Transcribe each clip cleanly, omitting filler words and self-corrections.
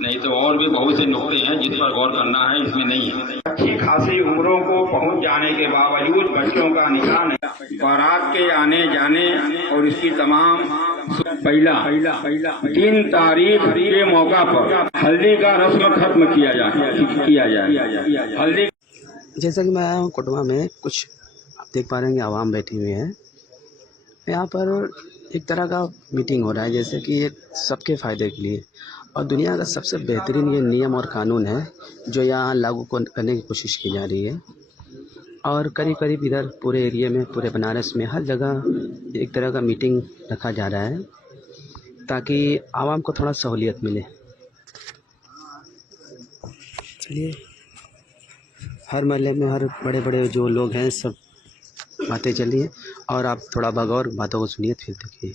नहीं तो और भी बहुत से नुक्ते हैं जिस पर गौर करना है, इसमें नहीं है। अच्छी खासी उम्रों को पहुंच जाने के बावजूद बच्चों का निकाह नहीं, बारात के आने जाने और इसकी तमाम पहला 3 तारीख के मौका पर हल्दी का रस्म खत्म किया जाए। हल्दी जैसा कि मैं आया हूँ कोटवा में, कुछ आप देख पा रहे हैं आवाम बैठी हुई है। यहाँ पर एक तरह का मीटिंग हो रहा है, जैसे कि ये सबके फ़ायदे के लिए, और दुनिया का सबसे बेहतरीन ये नियम और कानून है जो यहाँ लागू करने की कोशिश की जा रही है। और करीब करीब इधर पूरे एरिया में, पूरे बनारस में हर जगह एक तरह का मीटिंग रखा जा रहा है ताकि आवाम को थोड़ा सहूलियत मिले। चलिए, हर महल्ले में हर बड़े बड़े जो लोग हैं सब बातें चल रही हैं और आप थोड़ा बगौर बातों को सुनिए, फिर देखिए।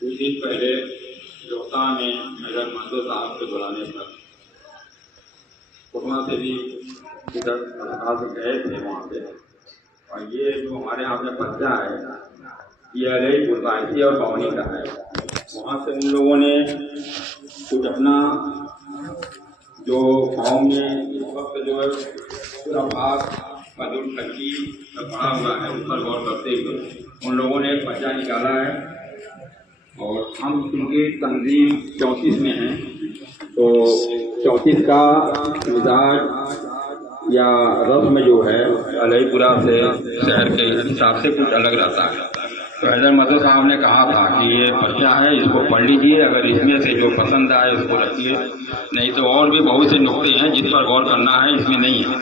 कुछ दिन पहले रोहता में नगर मंदो साहब के बुलाने पर कोटवा से भी इधर गए थे वहाँ पे, और ये जो हमारे यहाँ में पर्चा है ये अलई गुरबाइसी और पवनी का है। वहाँ से उन लोगों ने कुछ अपना जो गाँव में इस वक्त जो है पूरा भाग मजदूर खर्ची पड़ा हुआ है, उस पर गौर करते हुए उन लोगों ने एक पर्चा निकाला है। और हम क्योंकि तंजीम 34 में हैं, तो 34 का मिजाज या रस्म जो है अलईपुरा से शहर के हिसाब से कुछ अलग रहता है। तो हैदर मदो साहब ने कहा था कि ये पर्चा है, इसको पढ़ लीजिए, अगर इसमें से जो पसंद आए उसको रखिए, नहीं तो और भी बहुत से नुक्ते हैं जिस पर गौर करना है, इसमें नहीं है।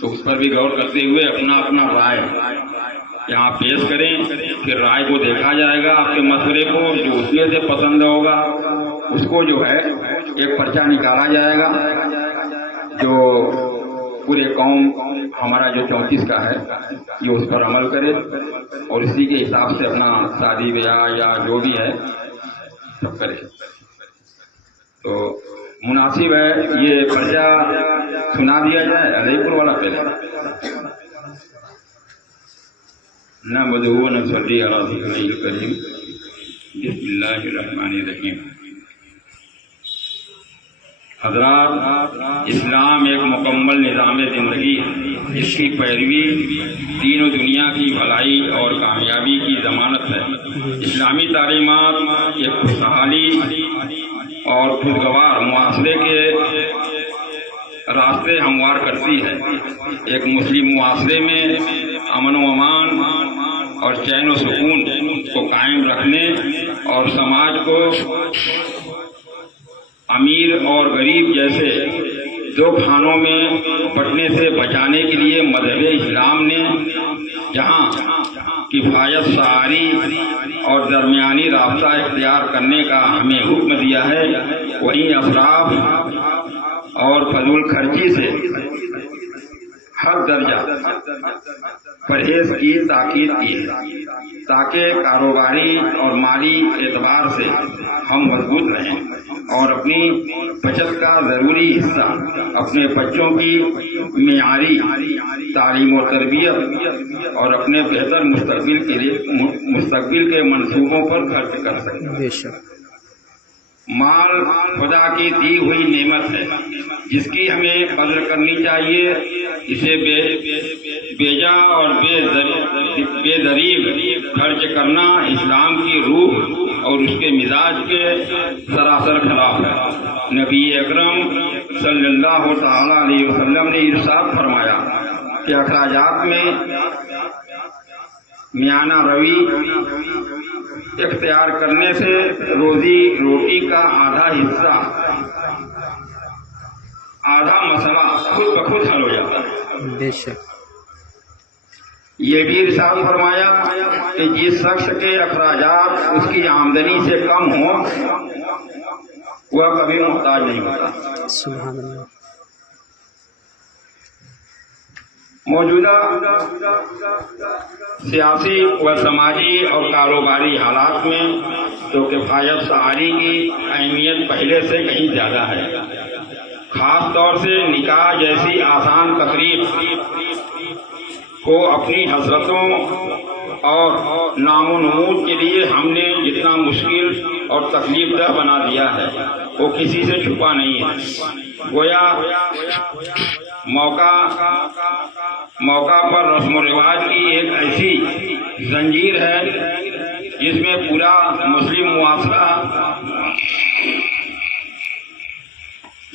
तो उस पर भी गौर करते हुए अपना अपना राय यहाँ पेश करें, फिर राय को देखा जाएगा, आपके मशवरे को जो उसमें से पसंद होगा उसको जो है एक पर्चा निकाला जाएगा जो पूरे कौम हमारा जो 34 का है जो उस पर अमल करे और इसी के हिसाब से अपना शादी ब्याह या जो भी है सब करे। तो मुनासिब है ये पर्चा सुना दिया जाए अलईपुर वाला पहले। न बदहू न सल्ली अला रसूलिल करीम, बिस्मिल्लाहिर्रहमानिर्रहीम। हज़रात, इस्लाम एक मुकम्मल निज़ाम ज़िंदगी है जिसकी पैरवी तीनों दुनिया की भलाई और कामयाबी की ज़मानत है। इस्लामी तालीमात एक खुशहाली और खुशगवार मुआशरे के रास्ते हमवार करती है। एक मुस्लिम मुआशरे में अमन व अमान और चैन व सुकून को कायम रखने और समाज को अमीर और गरीब जैसे दो खानों में बंटने से बचाने के लिए मज़हब इस्लाम ने जहाँ किफ़ायत सहारी और दरमियानी रास्ता इख्तियार करने का हमें हुक्म दिया है, वहीं असराफ और फजूल खर्ची से हर दर्जा परहेज की ताकीद की है ताकि कारोबारी और माली एतबार से हम मजबूत रहें और अपनी बचत का ज़रूरी हिस्सा अपने बच्चों की मियारी तालीम और तरबियत और अपने बेहतर मुस्तकबिल के मंसूबों पर खर्च कर सकें। माल खुदा की दी हुई नेमत है जिसकी हमें कदर करनी चाहिए। इसे बेजा और बेदरीग खर्च करना इस्लाम की रूह और उसके मिजाज के सरासर खिलाफ है। नबी अकरम सल्लल्लाहु तआला अलैहि वसल्लम ने इरशाद फरमाया कि अखराजात में मियाना रवी इख्तियार करने से रोजी रोटी का आधा हिस्सा, आधा मसला खुद ब खुद हल हो जाता है। बेशक ये भी इरशाद फरमाया कि जिस शख्स के अखराजात उसकी आमदनी से कम हो वह कभी मुहताज नहीं होता। सुभान अल्लाह। मौजूदा सियासी व समाजी और कारोबारी हालात में तो किफायत सहारी की अहमियत पहले से कहीं ज़्यादा है। खास तौर से निकाह जैसी आसान तकरीब को अपनी हसरतों और नामो नमूद के लिए हमने जितना मुश्किल और तकलीफदह बना दिया है वो किसी से छुपा नहीं है। गोया मौका पर रस्म रिवाज की एक ऐसी जंजीर है जिसमें पूरा मुस्लिम मुआशरा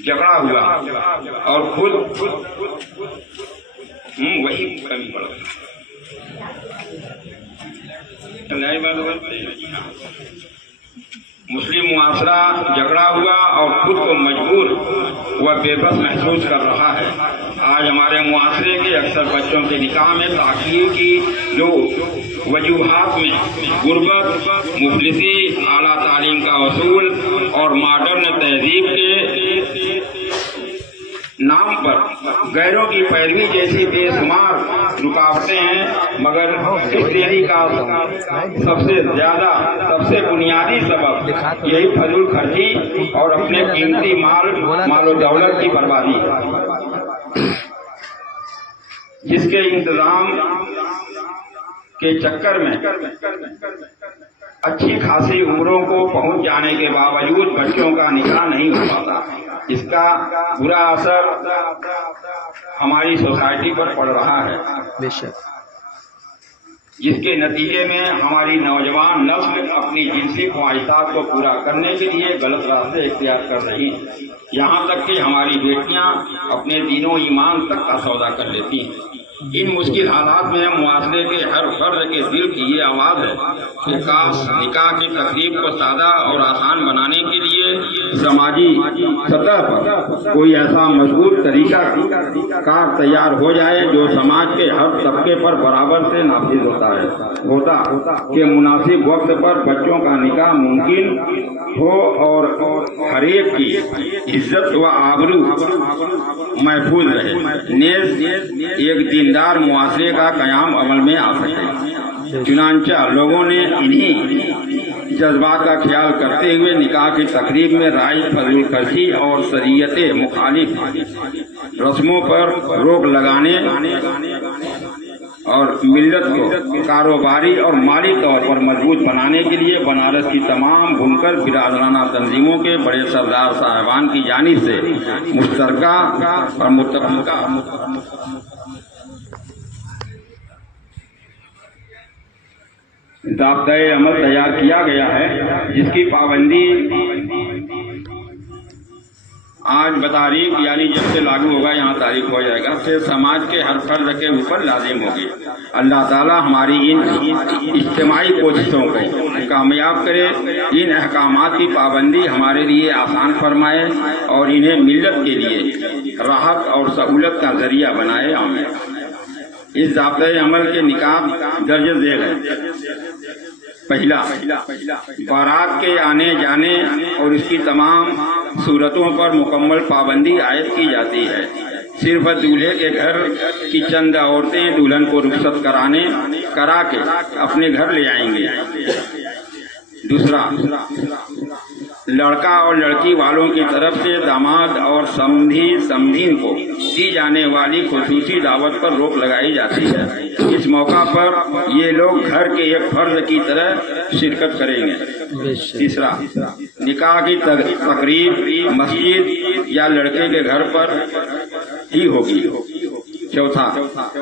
जकड़ा हुआ और खुद वही कमी पड़ मुस्लिम मुआशरा झगड़ा हुआ और खुद को मजबूर व बेबस महसूस कर रहा है। आज हमारे मुआशरे के अक्सर बच्चों के निकाह में ताख़ीर की जो वजूहात में गुर्बत, मुफलिसी, आला तालीम का असूल और मॉडर्न तहजीब के नाम पर गैरों की पैरवी जैसी बेशुमार रुकावटें हैं, मगर इस देरी का सबसे बुनियादी सबब यही फजूल खर्ची और अपने कीमती माल दौलत की बर्बादी है, जिसके इंतजाम के चक्कर में अच्छी खासी उम्रों को पहुंच जाने के बावजूद बच्चों का निकाह नहीं हो पाता। इसका बुरा असर हमारी सोसाइटी पर पड़ रहा है, बेशक, जिसके नतीजे में हमारी नौजवान नस्ल अपनी जिनसी ख्वाहिशात को पूरा करने के लिए गलत रास्ते इख्तियार कर रही है। यहाँ तक कि हमारी बेटियां अपने दीनों ईमान तक का सौदा कर लेती हैं। इन मुश्किल हालात में मुआशरे के हर फर्द के दिल की ये आवाज़ है कि काश निकाह की तकरीब को सादा और आसान बनाने के लिए समाजी सतह पर कोई ऐसा मजबूत तरीका कार तैयार हो जाए जो समाज के हर तबके पर बराबर से नाफिज होता कि मुनासिब वक्त पर बच्चों का निकाह मुमकिन हो और हरेक की इज्जत व आबरू महफूज रहे, नेज़ एक दीनदार मुआशरे का कयाम अमल में आ सके। चुनांचा लोगों ने इन्हीं जज्बात का ख्याल करते हुए निकाह की तकरीब में राय फजूल खर्ची और शरीयत मुखालिफ रस्मों पर रोक लगाने और मिल्लत को कारोबारी और माली तौर पर मजबूत बनाने के लिए बनारस की तमाम बुनकर बिरादराना तंजीमों के बड़े सरदार साहबान की जानिब से मुश्तरका और मुत्तफ़िका ज़ाब्ता-ए अमल तैयार किया गया है, जिसकी पाबंदी आज बतारीख यानी जब से लागू होगा, यहाँ तारीख हो जाएगा, फिर समाज के हर फर्द के ऊपर लाजिम होगी। अल्लाह ताला हमारी इन इज्तिमाई कोशिशों को कामयाब करे, इन अहकामात की पाबंदी हमारे लिए आसान फरमाए और इन्हें मिल्लत के लिए राहत और सहूलत का जरिया बनाए। आमीन। इस ज़ाब्ता-ए अमल के निकाब दर्ज झेल है। पहला, बारात के आने जाने और इसकी तमाम सूरतों पर मुकम्मल पाबंदी आयद की जाती है। सिर्फ दूल्हे के घर की चंद औरतें दुल्हन को रुखसत करा के अपने घर ले आएंगे। दूसरा, लड़का और लड़की वालों की तरफ से दामाद और समधीन को दी जाने वाली खुसूसी दावत पर रोक लगाई जाती है। इस मौका पर ये लोग घर के एक फर्द की तरह शिरकत करेंगे। तीसरा, निकाह की तकरीब मस्जिद या लड़के के घर पर ही होगी। चौथा,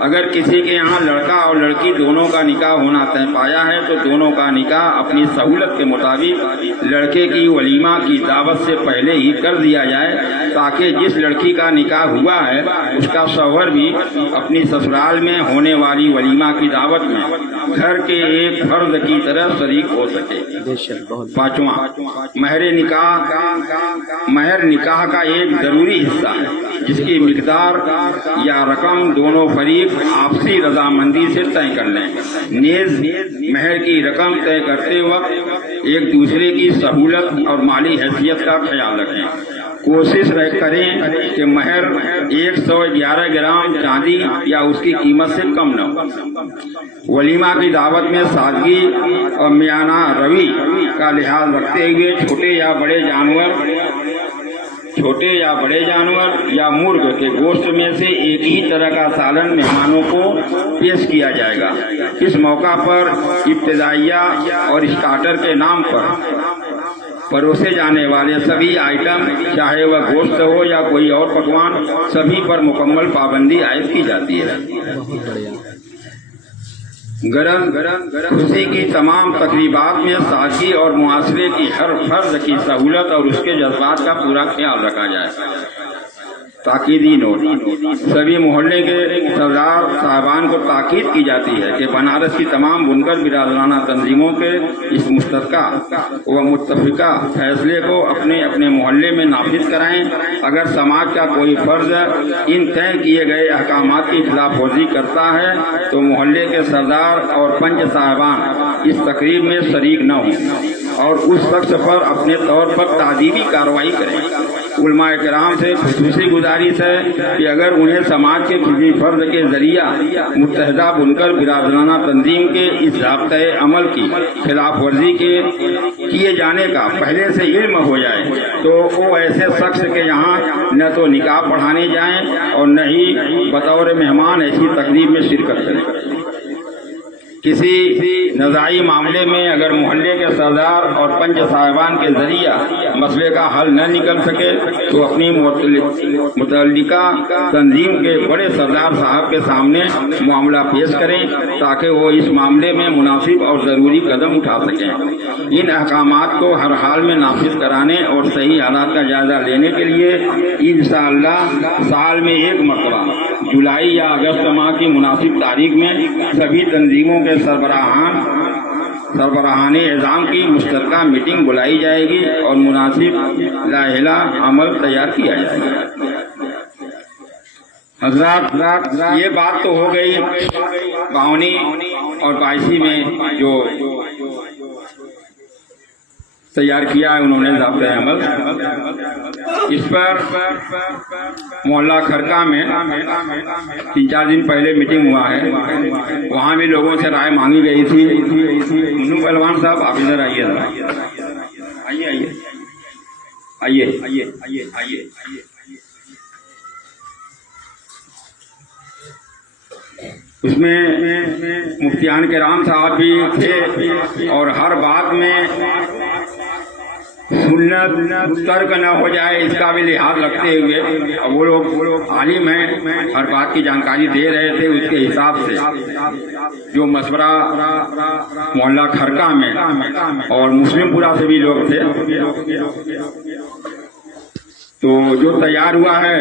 अगर किसी के यहाँ लड़का और लड़की दोनों का निकाह होना तय पाया है तो दोनों का निकाह अपनी सहूलत के मुताबिक लड़के की वलीमा की दावत से पहले ही कर दिया जाए, ताकि जिस लड़की का निकाह हुआ है उसका शौहर भी अपनी ससुराल में होने वाली वलीमा की दावत में घर के एक फर्द की तरह शरीक हो सके। पांचवा, महर निकाह का एक जरूरी हिस्सा है, जिसकी मिकदार या रकम दोनों फरीक आपसी रजामंदी से तय कर लें। नेज़ महर की रकम तय करते वक्त एक दूसरे की सहूलत और माली हैसियत का ख्याल रखें। कोशिश करें कि महर 111 ग्राम चांदी या उसकी कीमत से कम न हो। वलीमा की दावत में सादगी और मियाना रवि का लिहाज रखते हुए छोटे या बड़े जानवर या मुर्ग के गोश्त में से एक ही तरह का सालन मेहमानों को पेश किया जाएगा। इस मौका पर इब्तिदाइया और स्टार्टर के नाम पर परोसे जाने वाले सभी आइटम, चाहे वह गोश्त हो या कोई और पकवान, सभी पर मुकम्मल पाबंदी आयद की जाती है। खुशी की तमाम तकरीबात में सादगी और मुआशरे की हर फर्द की सहूलत और उसके जज्बात का पूरा ख्याल रखा जाए। ताकीदी नोट, सभी मोहल्ले के सरदार साहबान को ताकीद की जाती है कि बनारस की तमाम बुनकर बिरादराना तंजीमों के इस मुश्तरका व मुत्तफिका फैसले को अपने अपने मोहल्ले में नाफिज कराएं। अगर समाज का कोई फर्ज इन तय किए गए अहकामात की खिलाफ वर्जी करता है तो मोहल्ले के सरदार और पंच साहबान इस तकरीब में शरीक न हों और उस शख्स पर अपने तौर पर तादीबी कार्रवाई करें। उलमाए किराम से खुसूसी गुजारिश है कि अगर उन्हें समाज के किसी फर्द के जरिया मुत्तहदा बुनकर बिरादराना तंजीम के इस ज़ाब्ते अमल की खिलाफ वर्जी के किए जाने का पहले से इल्म हो जाए तो वो ऐसे शख्स के यहाँ न तो निकाह पढ़ाने जाएं और न ही बतौर मेहमान ऐसी तकरीब में शिरकत करें। किसी नज़ाई मामले में अगर मोहल्ले के सरदार और पंच साहिबान के जरिया मसले का हल न निकल सके तो अपनी मुतल्लिका तंजीम के बड़े सरदार साहब के सामने मामला पेश करें ताकि वो इस मामले में मुनासिब और ज़रूरी कदम उठा सकें। इन अहकामात को हर हाल में नाफिज कराने और सही हालात का जायजा लेने के लिए इंशाअल्लाह साल में एक मरतबा जुलाई या अगस्त माह की मुनासिब तारीख में सभी तंजीमों के सरबराहाने एज़ाम की मुश्तरका मीटिंग बुलाई जाएगी और मुनासिब लाहिला अमल तैयार किया जाएगा। हज़रात, ये बात तो हो गई बावनी और 22 में जो तैयार किया है उन्होंने ज़ाब्ते अमल। इस पर मोहल्ला खरका में 3-4 दिन पहले मीटिंग हुआ है, वहाँ भी लोगों से राय मांगी गई थी। मुन्नू पहलवान साहब, आप इधर आइए। उसमें मुफ्तियान के राम साहब भी थे और हर बात में सुन्नत तर्क न हो जाए इसका भी लिहाज रखते हुए अब वो लोग आलिम हैं, हर बात की जानकारी दे रहे थे। उसके हिसाब से जो मशवरा मोहल्ला खरका में और मुस्लिमपुरा से भी लोग थे, तो जो तैयार हुआ है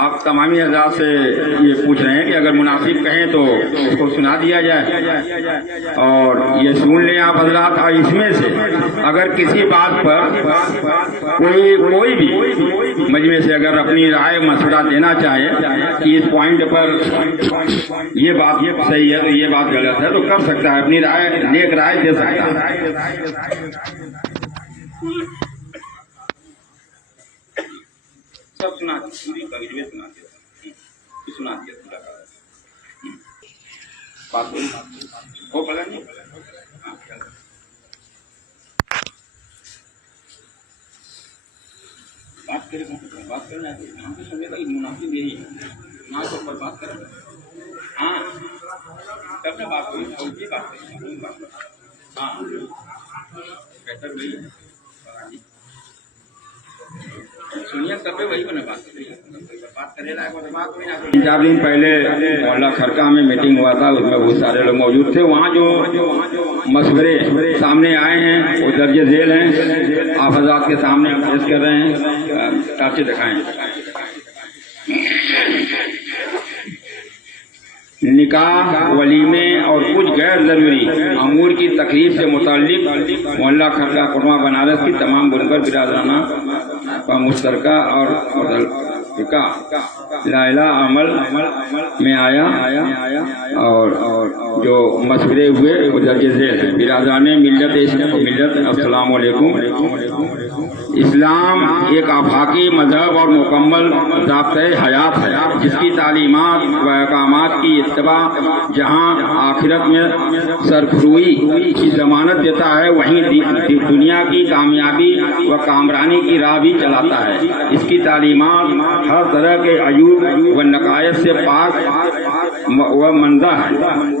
आप तमामी हज़रात से ये पूछ रहे हैं कि अगर मुनासिब कहें तो उसको सुना दिया जाए और ये सुन लें आप हज़रात। और इसमें से अगर किसी बात पर कोई भी मजमे से अगर अपनी राय मशवरा देना चाहे कि इस पॉइंट पर ये बात सही है तो ये बात गलत है, तो कर सकता है, अपनी राय नेक राय दे सकता है। सब सुना पूरी तकरीबें सुना के बात हो पड़ा नहीं। बात करना हम तो सुनने का मुनाफिक यही है ना, तो पर बात करें। हाँ, तब से बात हुई और ये बात हुई। हाँ, बेहतर वही सुनिए, तब वही बने बात करे। 3-4 दिन पहले मोहल्ला खरका में मीटिंग हुआ था, उसमें बहुत सारे लोग मौजूद थे। वहाँ जो मशवरे सामने आए हैं वो दर्ज झेल हैं, आप हज़रात के सामने हम पेश कर रहे हैं, ताकि दिखाएं। निकाह, वलीमे और कुछ गैर ज़रूरी अमूर की तकलीफ से मुताल्लिक मोहल्ला खरका कुरमा बनारस की तमाम बुनकर बिरादराना का मुश्तरका और लाइला अमल में आया और जो मशवरे हुए वो दर्ज झेल हैं। बिरादराने मिल्लत इज्जत, अस्सलाम वालेकुम। इस्लाम एक आफाकी मजहब और मुकम्मल ज़ाब्ते हयात है जिसकी तालीमात व अहकामात की इत्तबा जहाँ आखिरत में सरफरुई की जमानत देता है, वहीं दुनिया की कामयाबी व कामरानी की राह भी चलाता है। इसकी तालीमात हर तरह के अयूब व नकायत से पाक व मंदा है।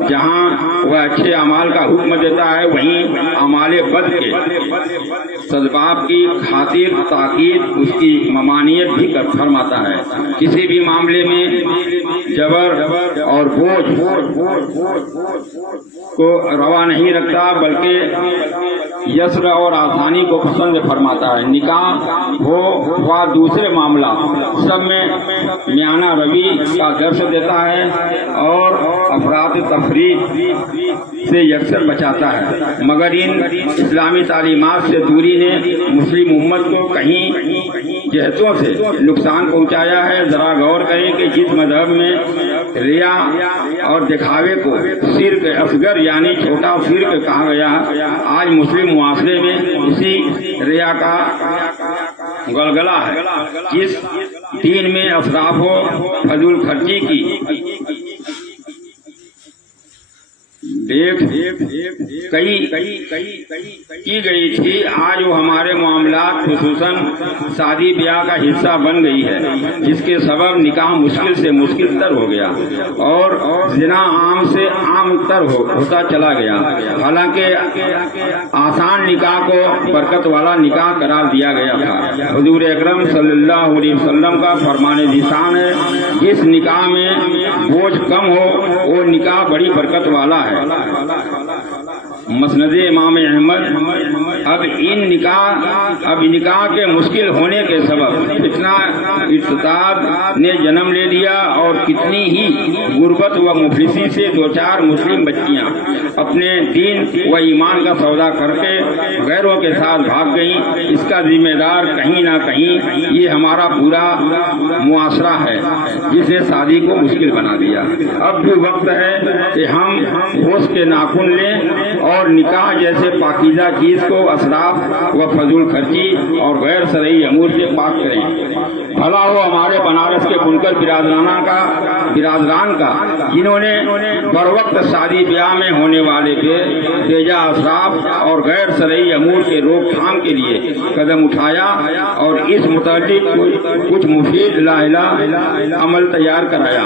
जहाँ वह अच्छे अमाल का हुक्म देता है, वहीं अमाले बद के सदबाब की खातिर ताकीद उसकी ममानियत भी कर फरमाता है। किसी भी मामले में जबर और बोझ को रवा नहीं रखता, बल्कि यस्र और आसानी को पसंद फरमाता है। निकाह हो व दूसरे मामला सब में मियाना रवि का दर्श देता है और अफराद तफरीद से यकसर बचाता है। मगर इन इस्लामी तालीमात से दूरी ने मुस्लिम उम्मत को कहीं जहतों से नुकसान पहुंचाया है। जरा गौर करें कि जिस मजहब में रिया और दिखावे को शिर्क असगर यानी छोटा शिर्क कहा गया, आज मुस्लिम मुआशरे में इसी रिया का गलगला है। जिस दीन में असराफो फजूल खर्ची की कई की गई थी, आज वो हमारे मामलात खुसूसन शादी ब्याह का हिस्सा बन गई है, जिसके सबब निकाह मुश्किल से मुश्किल तर हो गया और जिना आम से आम तर होता चला गया। हालांकि आसान निकाह को बरकत वाला निकाह करार दिया गया था। हुजूर अकरम सल्लल्लाहु अलैहि वसल्लम का फरमाने निशान है, जिस निकाह में बोझ कम हो वो निकाह बड़ी बरकत वाला है। मसनद इमाम अहमद। अब निकाह के मुश्किल होने के सबब इतना इर्तिदाद ने जन्म ले लिया और कितनी ही गुर्बत व मुफलिसी से दो चार मुस्लिम बच्चियां अपने दीन व ईमान का सौदा करके गैरों के साथ भाग गईं। इसका जिम्मेदार कहीं ना कहीं ये हमारा पूरा मुआशरा है, जिसने शादी को मुश्किल बना दिया। अब भी वक्त है कि हम होश के नाखून लें और निकाह जैसे पाकीज़ा चीज को असराफ व फजूल खर्ची और गैर शरई अमूर से पाक करें। भला हो हमारे बनारस के बुनकर बिरादरान का जिन्होंने बर वक्त शादी ब्याह में होने वाले के तेजा असराफ और गैर शरई अमूर के रोकथाम के लिए कदम उठाया और इस मुताबिक कुछ मुफीद लाइला अमल तैयार कराया।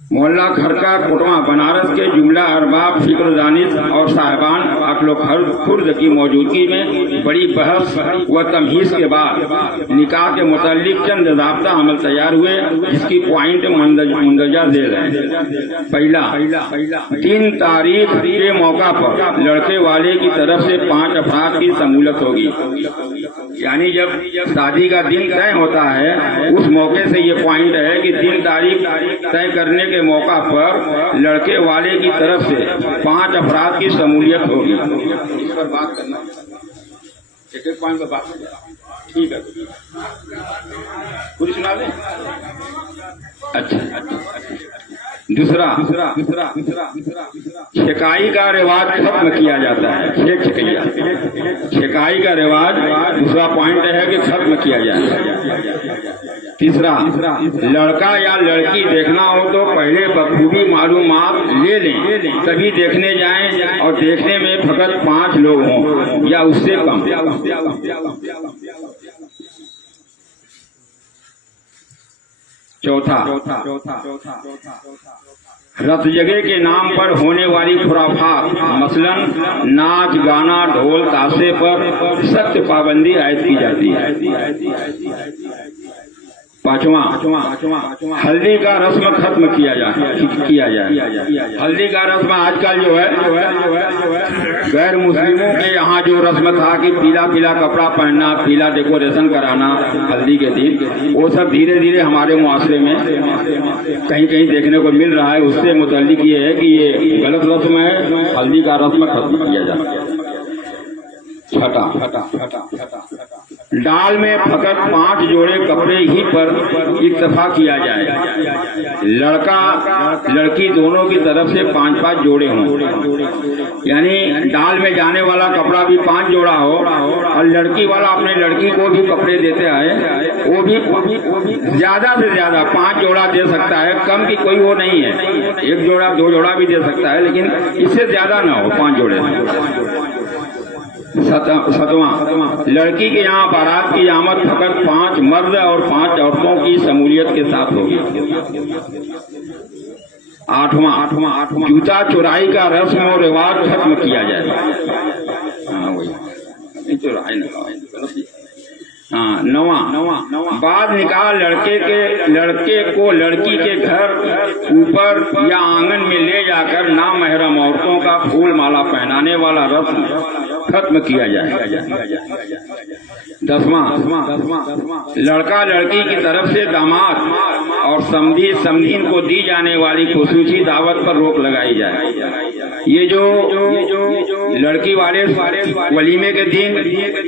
मोहल्ला खरका कोटवा बनारस के जुमला अरबाब फिक्र दानिश और साहिबान अकलो खुर्द की मौजूदगी में बड़ी बहस व तमहीज के बाद निकाह के मुतालिक चंद ज़ाब्ता अमल तैयार हुए, जिसकी पॉइंट मंदरजा झेल है। पहला, 3 तारीख के मौका पर लड़के वाले की तरफ से 5 अफराद की समूलत होगी। यानी जब शादी का दिन तय होता है, उस मौके से ये पॉइंट है कि 3 तारीख तय करने के मौका पर लड़के वाले की तरफ से 5 अफराद की शमूलियत होगी। इस पर बात करना, एक पॉइंट पर बात करना, ठीक है? पूरी सुना दें? अच्छा। दूसरा, छकाई का रिवाज खत्म किया जाता है। छकाई का रिवाज दूसरा पॉइंट है कि खत्म किया जाए। तीसरा, लड़का या लड़की देखना हो तो पहले बखूबी मालूमात ले लें, तभी देखने जाएं और देखने में फकत 5 लोग हों या उससे कम। चौथा, रत जगह के नाम पर होने वाली खुराफात, मसलन नाच गाना ढोल ताशे पर सख्त पाबंदी आयद की जाती है। पांचवा, हल्दी का रस्म खत्म किया जाए। हल्दी का रस्म आजकल जो है गैर मुस्लिमों के यहाँ जो रस्म था कि पीला पीला कपड़ा पहनना, पीला डेकोरेशन कराना हल्दी के दिन, वो सब धीरे धीरे हमारे मुआशरे में कहीं कहीं देखने को मिल रहा है। उससे मुतल्लिक ये है कि ये गलत रस्म है, हल्दी का रस्म खत्म किया जाए। छठा, डाल में फकत 5 जोड़े कपड़े ही पर इत्तफा किया जाए। लड़का लड़की दोनों की तरफ से 5-5 जोड़े हों, यानी डाल में जाने वाला कपड़ा भी 5 जोड़ा हो और लड़की वाला अपने लड़की को भी कपड़े देते हैं, वो भी ज्यादा से ज्यादा 5 जोड़ा दे सकता है। कम की कोई वो नहीं है, 1 जोड़ा 2 जोड़ा भी दे सकता है, लेकिन इससे ज्यादा ना हो 5 जोड़े। 7वां, लड़की के यहाँ बारात की आमद फकत 5 मर्द और 5 औरतों की शमूलियत के साथ होगी। 8वां, जूता चुराई का रस्म और रिवाज खत्म किया जाए। चुराई हाँ। 9वां, बाद निकाह लड़के को लड़की के घर ऊपर या आंगन में ले जाकर नामहरम औरतों का फूल माला पहनाने वाला रस्म खत्म किया जाए। 10वां, लड़का लड़की की तरफ से दामाद और समधीन को दी जाने वाली खुसूसी दावत पर रोक लगाई जाए। ये जो लड़की वाले वलीमे के दिन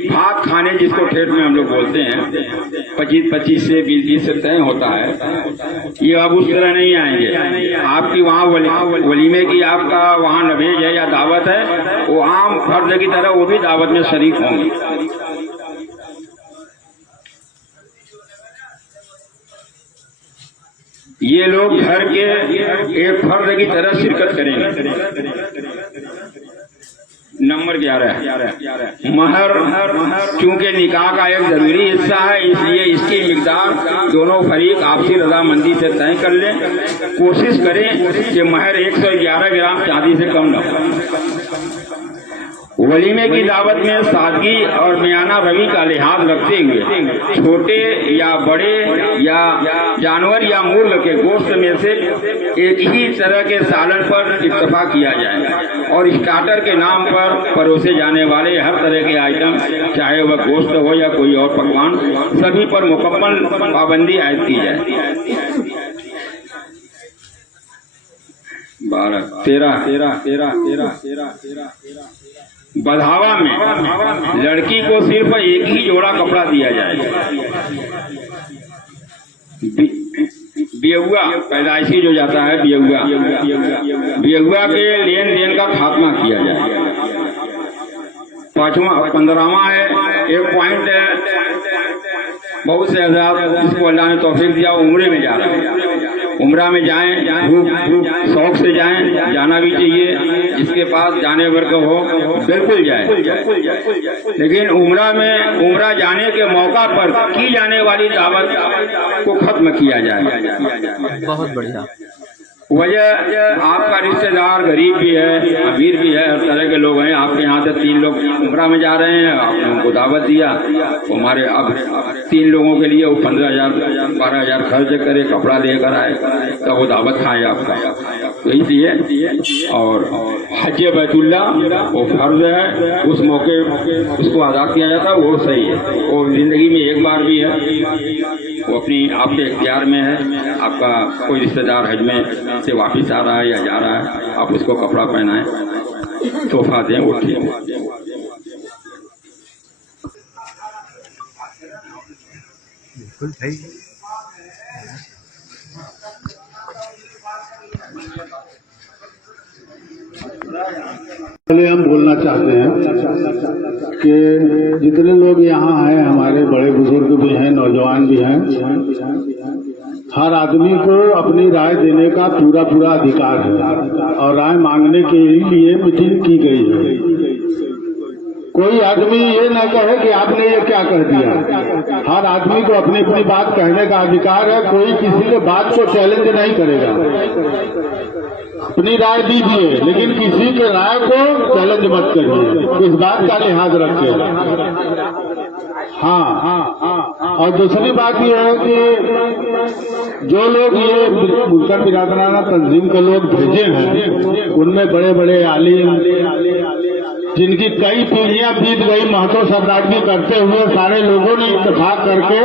भात खाने, जिसको ठेठ में हम लोग बोलते हैं, 25 से 20 से तय होता है, ये अब उस तरह नहीं आएंगे। आपकी वहाँ वलीमे की आपका वहाँ नवेज है या दावत है, वो आम फर्ज की तरह वो भी दावत में शरीक होंगे। ये लोग घर के एक फर्ज की तरह शिरकत करेंगे। नंबर 11, महर चूंकि निकाह का एक जरूरी हिस्सा है, इसलिए इसकी मिकदार दोनों फरीक आपसी रजामंदी से तय कर लें। कोशिश करें कि महर 111 ग्राम चांदी से कम न हो। वलीमे की दावत में सादगी और मियाना रवि का लिहाज रखते हुए छोटे या बड़े या जानवर या मुर्ग के गोश्त में से एक ही तरह के सालन पर इत्तफा किया जाए और स्टार्टर के नाम पर परोसे जाने वाले हर तरह के आइटम, चाहे वह गोश्त हो या कोई और पकवान, सभी पर मुकम्मल पाबंदी आयद की जाए। 13 बढ़ावा में लड़की को सिर्फ एक ही जोड़ा कपड़ा दिया जाए। बियहुआ पैदाइशी जो जाता है, बियहुआ के लेन देन का खात्मा किया जाए। 15वां है, एक पॉइंट है, बहुत से हज़रात जिसको अल्लाह ने तौफीक दिया उम्रे में जा रहे हैं, उम्रा में जाएं, खूब शौक से जाएं, जाना भी चाहिए। जिसके पास जाने भर का हो बिल्कुल जाए, लेकिन उम्रा जाने के मौका पर की जाने वाली दावत को खत्म किया जाए। बहुत बढ़िया। वजह आपका रिश्तेदार गरीब भी है, अमीर भी है, हर तरह के लोग हैं। आपके यहाँ से 3 लोग उम्रा में जा रहे हैं, आपने उनको दावत दिया, हमारे अब 3 लोगों के लिए वो 15,000-12,000 खर्च करे, कपड़ा लेकर आए, तब वो दावत खाए आपका। तो इसलिए और हज बैतुल्ला वो फर्ज है, उस मौके उसको अदा किया जाता है, वो सही है। वो जिंदगी में एक बार भी है, वो अपनी आपके इख्तियार में है। आपका कोई रिश्तेदार हज में से वापिस आ रहा है या जा रहा है, आप उसको कपड़ा पहनाएं, तोहफा दें, वो ठीक है। बिल्कुल सही। पहले हम बोलना चाहते हैं कि जितने लोग यहाँ हैं, हमारे बड़े बुजुर्ग भी हैं, नौजवान भी हैं, हर आदमी को अपनी राय देने का पूरा अधिकार है और राय मांगने के लिए मीटिंग की गई है। कोई आदमी ये न कहे कि आपने ये क्या कह दिया। हर आदमी को अपनी अपनी बात कहने का अधिकार है, कोई किसी के बात को चैलेंज नहीं करेगा। अपनी राय दीजिए, लेकिन किसी के राय को चैलेंज मत करिए, इस बात का लिहाज रखिए। हाँ, और दूसरी बात ये है कि जो लोग ये मुल्कन बिरादराना तंजीम के लोग भेजे हैं, उनमें बड़े बड़े आलिम जिनकी कई पीढ़ियां बीत गई, महतो सरदारगी करते हुए सारे लोगों ने इत्तेफाक करके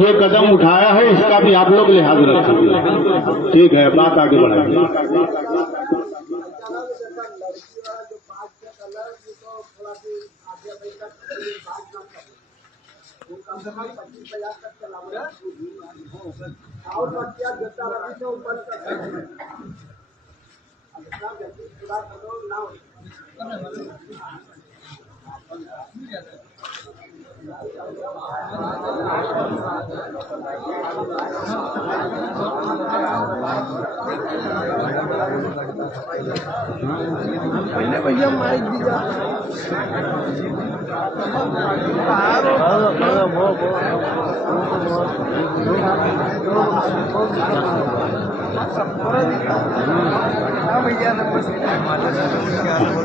ये कदम उठाया है, इसका भी आप लोग लिहाज रखेंगे। ठीक है, बात आगे बढ़ाइए। भैया माइक दीजिए।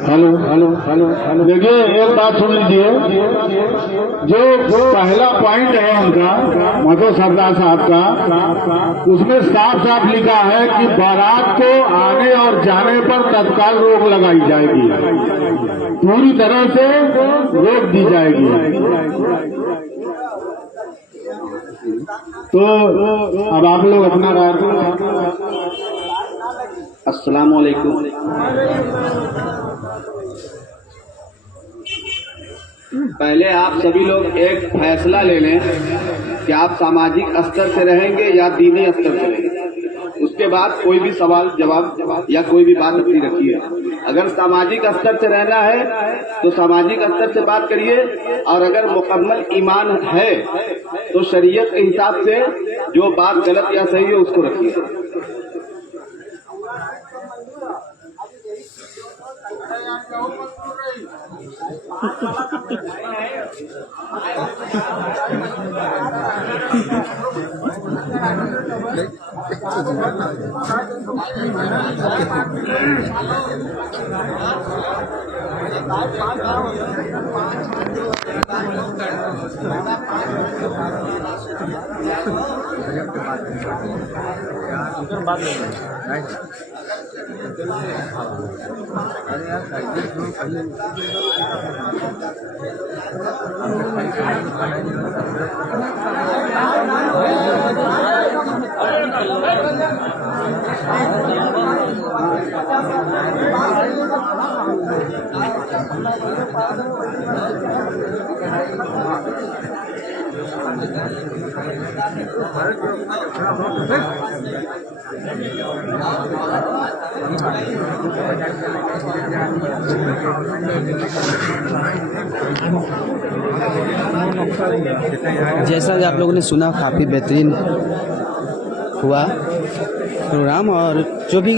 हेलो हेलो हेलो हेलो, देखिए एक बात सुन लीजिए। जो पहला पॉइंट है उनका माधव सरदार साहब का, उसमें साफ साफ लिखा है कि बारात को आने और जाने पर तत्काल रोक लगाई जाएगी, पूरी तरह से रोक दी जाएगी। तो अब आप लोग अपना राय। अस्सलाम वालेकुम। पहले आप सभी लोग एक फैसला ले लें कि आप सामाजिक स्तर से रहेंगे या दीनी स्तर से रहेंगे। उसके बाद कोई भी सवाल जवाब या कोई भी बात अपनी रखिए। अगर सामाजिक स्तर से रहना है तो सामाजिक स्तर से बात करिए, और अगर मुकम्मल ईमान है तो शरीयत के हिसाब से जो बात गलत या सही है उसको रखिए। जैसा कि आप लोगों ने सुना, काफ़ी बेहतरीन हुआ प्रोग्राम, और जो भी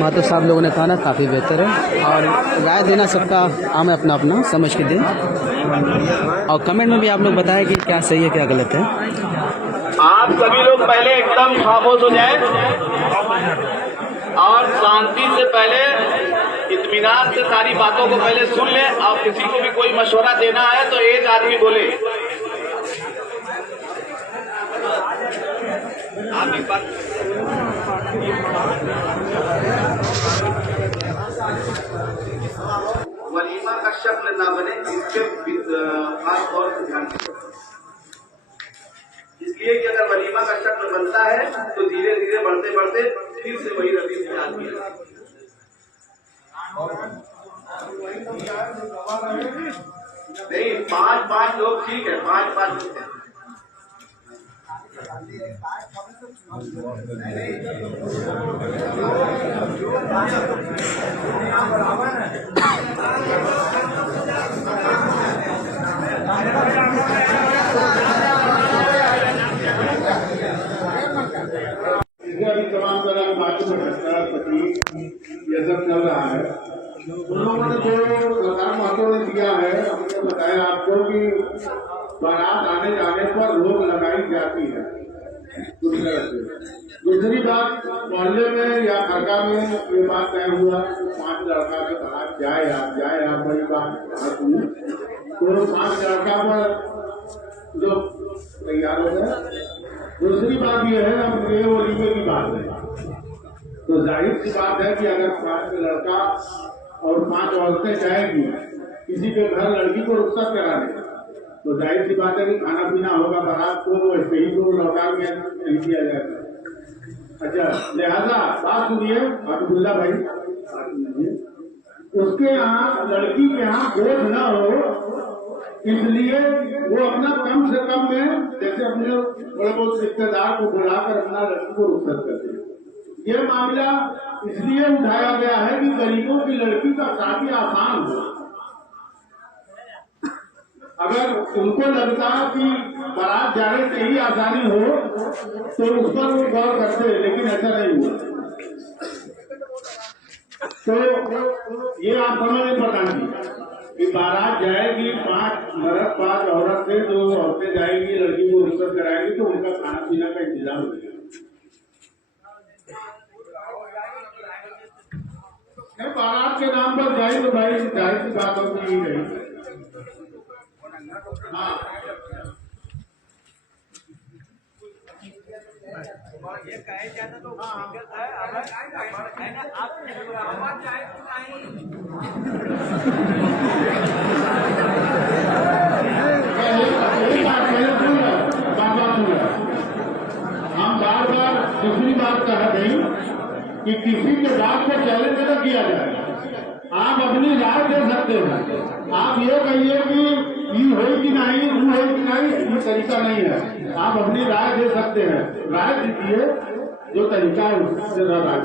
माता साहब लोगों ने कहा ना, काफ़ी बेहतर है। और राय देना सबका आम है, अपना अपना समझ के दें, और कमेंट में भी आप लोग बताएं कि क्या सही है क्या गलत है। आप सभी लोग पहले एकदम खामोश हो जाएं और शांति से पहले इत्मीनान से सारी बातों को पहले सुन लें। और किसी को भी कोई मशवरा देना है तो एक आदमी बोले। आप एक बात वलीमा का शक्ल ना बने, इसके खास तौर से ध्यान दें। इसलिए कि अगर वलीमा का शक्ल बनता है तो धीरे धीरे बढ़ते बढ़ते फिर से वही रवीज में आती है। नहीं, 5-5 लोग ठीक है, 5-5 लोग हैं। तमाम तरह की बातों में ये सब चल रहा है। उन लोगों ने जो सरकार महत्व ने दिया है, हमने बताया आपको कि बारात आने जाने पर रोक लगाई जाती है। दूसरी बात, मोहल्ले में या खरका में ये बात तय हुआ 5 लड़का के बारात जाए आप बड़ी बात तो 5 लड़का पर लोग तैयार हो गए। दूसरी बात यह है, अब ये वलीमे की बात है तो जाहिर सी बात है कि अगर 5 लड़का और 5 औरतें जाएंगी किसी के घर लड़की को रुखसत कराने, तो जाहिर सी बात है कि खाना पीना होगा, बारात को वैसे ही तो लौटा के नहीं किया जाएगा। अच्छा, लिहाजा बात सुनिए अब्दुल्ला भाई, उसके यहाँ लड़की के यहाँ बोझ न हो इसलिए वो अपना कम से कम में जैसे अपने बड़े बहुत रिश्तेदार को बुलाकर अपना लड़की को रुखसत करते हैं। ये मामला इसलिए उठाया गया है कि गरीबों की लड़की का शादी आसान हो। अगर उनको लगता कि बारात जाने से ही आसानी हो तो उस पर वो गौर करते, लेकिन ऐसा नहीं हुआ। तो ये आप समझ बताएंगे कि बारात जाएगी 5 मर्द 5 औरत से, जो औरतें जाएंगी लड़की को रुखसत कराएंगी तो उनका खाना पीना का इंतजाम हो जाएगा। बारात के नाम पर जाए तो भाई जाहिर सी बात होती ही नहीं। हाँ ये कहे जाता तो है ना, आप आवाज जाए तो हम बार बार दूसरी बात कह रही कि किसी के बात को चैलेंज न किया जाए। आप अपनी राय दे सकते हैं। आप ये कहिए कि ये हो कि नहीं, वो हो कि नहीं, ये तरीका नहीं है। आप अपनी राय दे सकते हैं, राय दीजिए जो तरीका है उससे राय